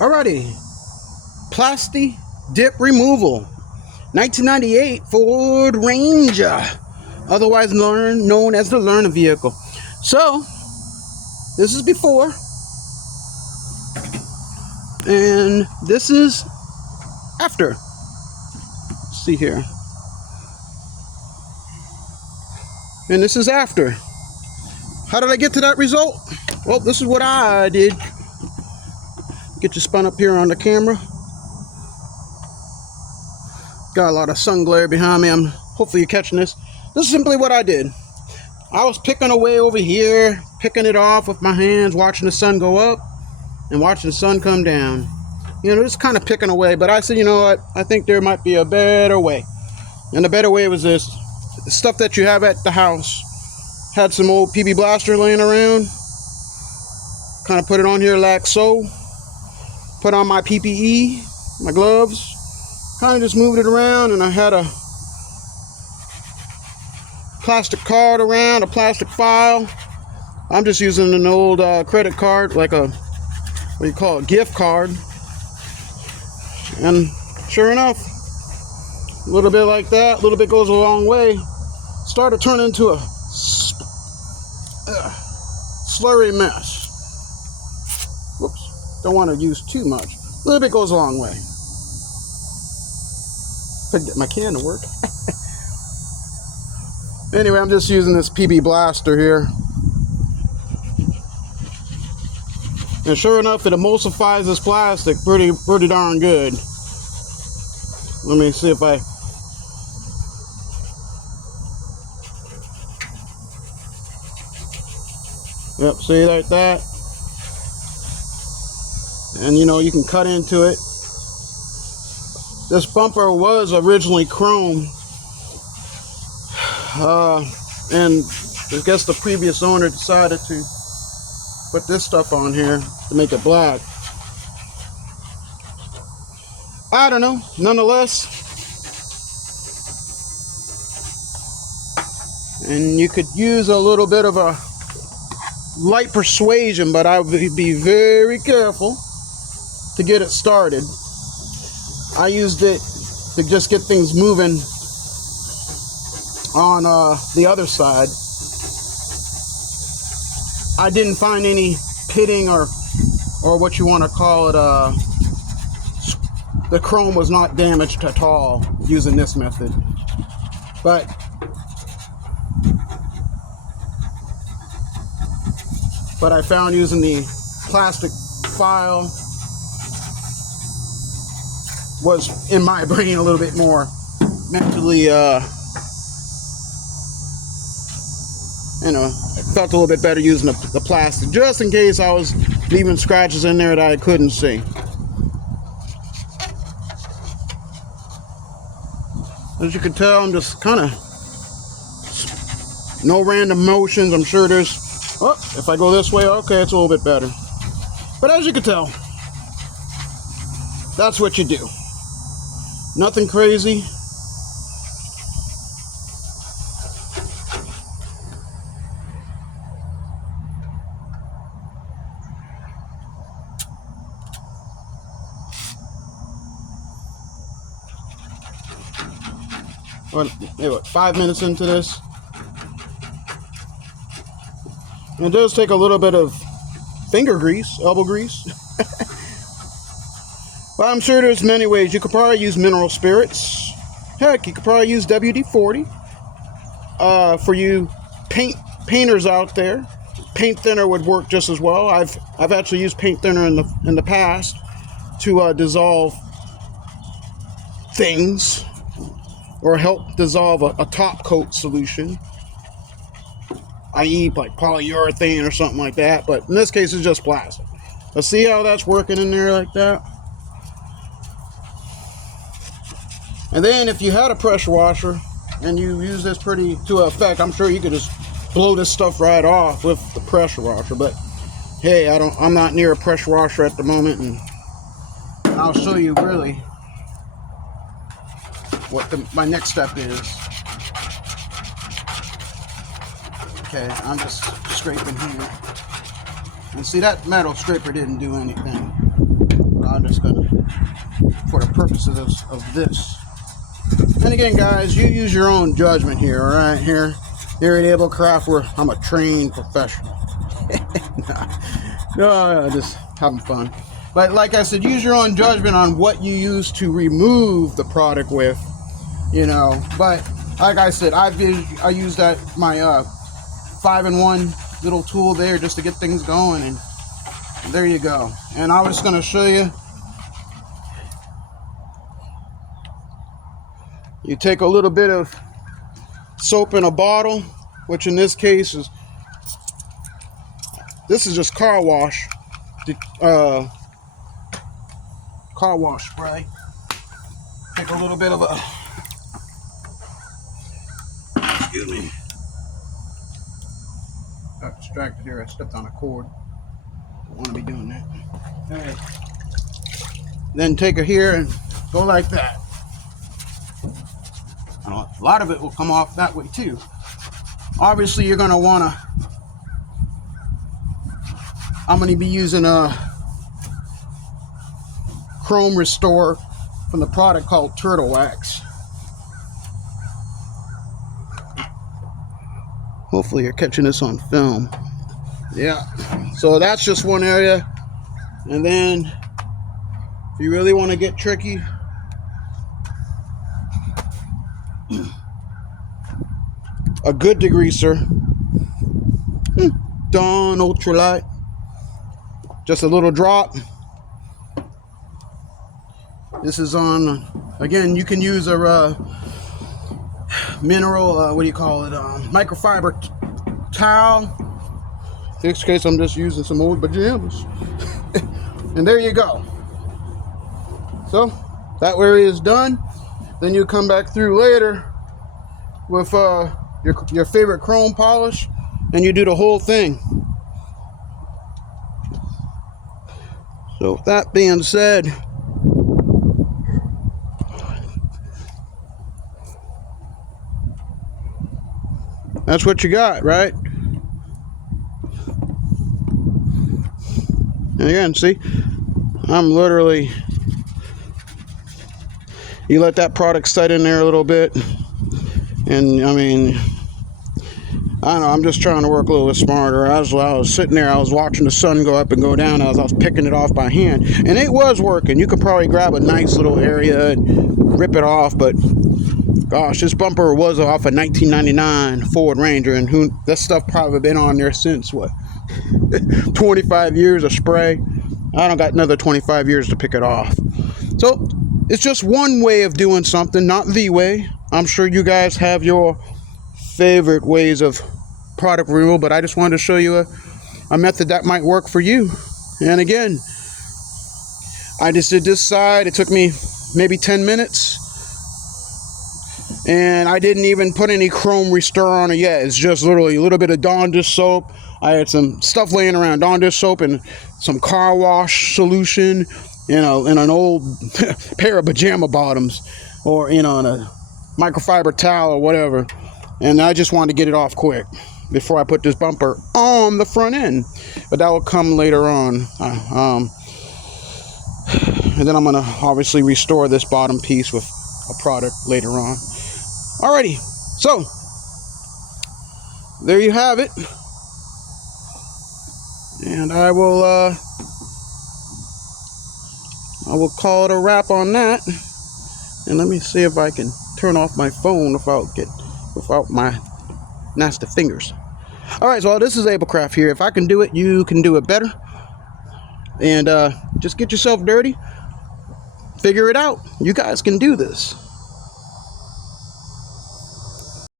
Alrighty, plastic dip removal, 1998 Ford Ranger, otherwise known as the learner vehicle. So this is before, and this is after. Let's see here, and this is after. How did I get to that result? Well, this is what I did. Get you spun up here on the camera. Got a lot of sun glare behind me. Hopefully you're catching this. This is simply what I did. I was picking away over here, picking it off with my hands, watching the sun go up and watching the sun come down. You know, just kind of picking away. But I said, you know what? I think there might be a better way. And the better way was this. The stuff that you have at the house. Had some old PB Blaster laying around. Kind of put it on here like so. Put on my PPE, my gloves, kind of just moved it around, and I had a plastic card around, a plastic file. I'm just using an old credit card, like a, what do you call it, gift card. And sure enough, a little bit like that, a little bit goes a long way. Started turning into a slurry mess. Whoops. Don't want to use too much. A little bit goes a long way. If I can get my can to work. Anyway, I'm just using this PB Blaster here. And sure enough, it emulsifies this plastic pretty darn good. Let me see if I... Yep, see like that? And you know, you can cut into it. This bumper was originally chrome, and I guess the previous owner decided to put this stuff on here to make it black. I don't know. Nonetheless, and you could use a little bit of a light persuasion, but I would be very careful to get it started. I used it to just get things moving on the other side. I didn't find any pitting or what you want to call it. The chrome was not damaged at all using this method. But I found using the plastic file was, in my brain, a little bit more mentally, you know, I felt a little bit better using the plastic, just in case I was leaving scratches in there that I couldn't see. As you can tell, I'm just kind of, no random motions. I'm sure there's, oh, if I go this way, okay, it's a little bit better. But as you can tell, that's what you do. Nothing crazy. What, 5 minutes into this? And it does take a little bit of finger grease, elbow grease. But I'm sure there's many ways. You could probably use mineral spirits. Heck, you could probably use WD-40. For you painters out there, paint thinner would work just as well. I've actually used paint thinner in the past to dissolve things or help dissolve a top coat solution, i.e. like polyurethane or something like that. But in this case, it's just plastic. Let's see how that's working in there like that. And then if you had a pressure washer and you use this to effect, I'm sure you could just blow this stuff right off with the pressure washer. But hey, I'm not near a pressure washer at the moment, and I'll show you really what my next step is. Okay, I'm just scraping here. And see, that metal scraper didn't do anything. I'm just gonna, for the purposes of this. And again, guys, you use your own judgment here, all right? Here at Ablecraft, where I'm a trained professional. No, just having fun. But like I said, use your own judgment on what you use to remove the product with, you know. But like I said, I use that my 5-in-1 little tool there just to get things going, and there you go. And I was going to show you. You take a little bit of soap in a bottle, which in this case is, this is just car wash spray. Take a little bit of a, excuse me, got distracted here. I stepped on a cord. Don't want to be doing that. All right. Then take it here and go like that. A lot of it will come off that way too. Obviously, you're going to want to, I'm going to be using a chrome restore from the product called Turtle Wax. Hopefully you're catching this on film. Yeah, so that's just one area. And then if you really want to get tricky, a good degreaser, Dawn Ultralight, just a little drop. This is on, again, you can use a mineral, what do you call it, microfiber towel. In this case, I'm just using some old pajamas. And there you go. So that area is done. Then you come back through later with your favorite chrome polish, and you do the whole thing. So with that being said, that's what you got, right? And again, see, I'm literally, you let that product set in there a little bit, and I mean, I don't know, I'm just trying to work a little bit smarter. I was sitting there, I was watching the sun go up and go down as I was picking it off by hand, and it was working. You could probably grab a nice little area and rip it off, but gosh, this bumper was off a 1999 Ford Ranger, and that stuff probably been on there since, what, 25 years of spray. I don't got another 25 years to pick it off. So it's just one way of doing something, not the way. I'm sure you guys have your favorite ways of product removal, but I just wanted to show you a method that might work for you. And again, I just did this side. It took me maybe 10 minutes. And I didn't even put any chrome restore on it yet. It's just literally a little bit of Dawn dish soap. I had some stuff laying around, Dawn dish soap and some car wash solution, you know, in an old pair of pajama bottoms, or, you know, in a microfiber towel or whatever. And I just wanted to get it off quick before I put this bumper on the front end. But that will come later on. And then I'm going to obviously restore this bottom piece with a product later on. Alrighty, so there you have it, and I will call it a wrap on that. And let me see if I can turn off my phone without my nasty fingers. All right, so this is Ablecraft here. If I can do it, you can do it better. And just get yourself dirty, figure it out. You guys can do this.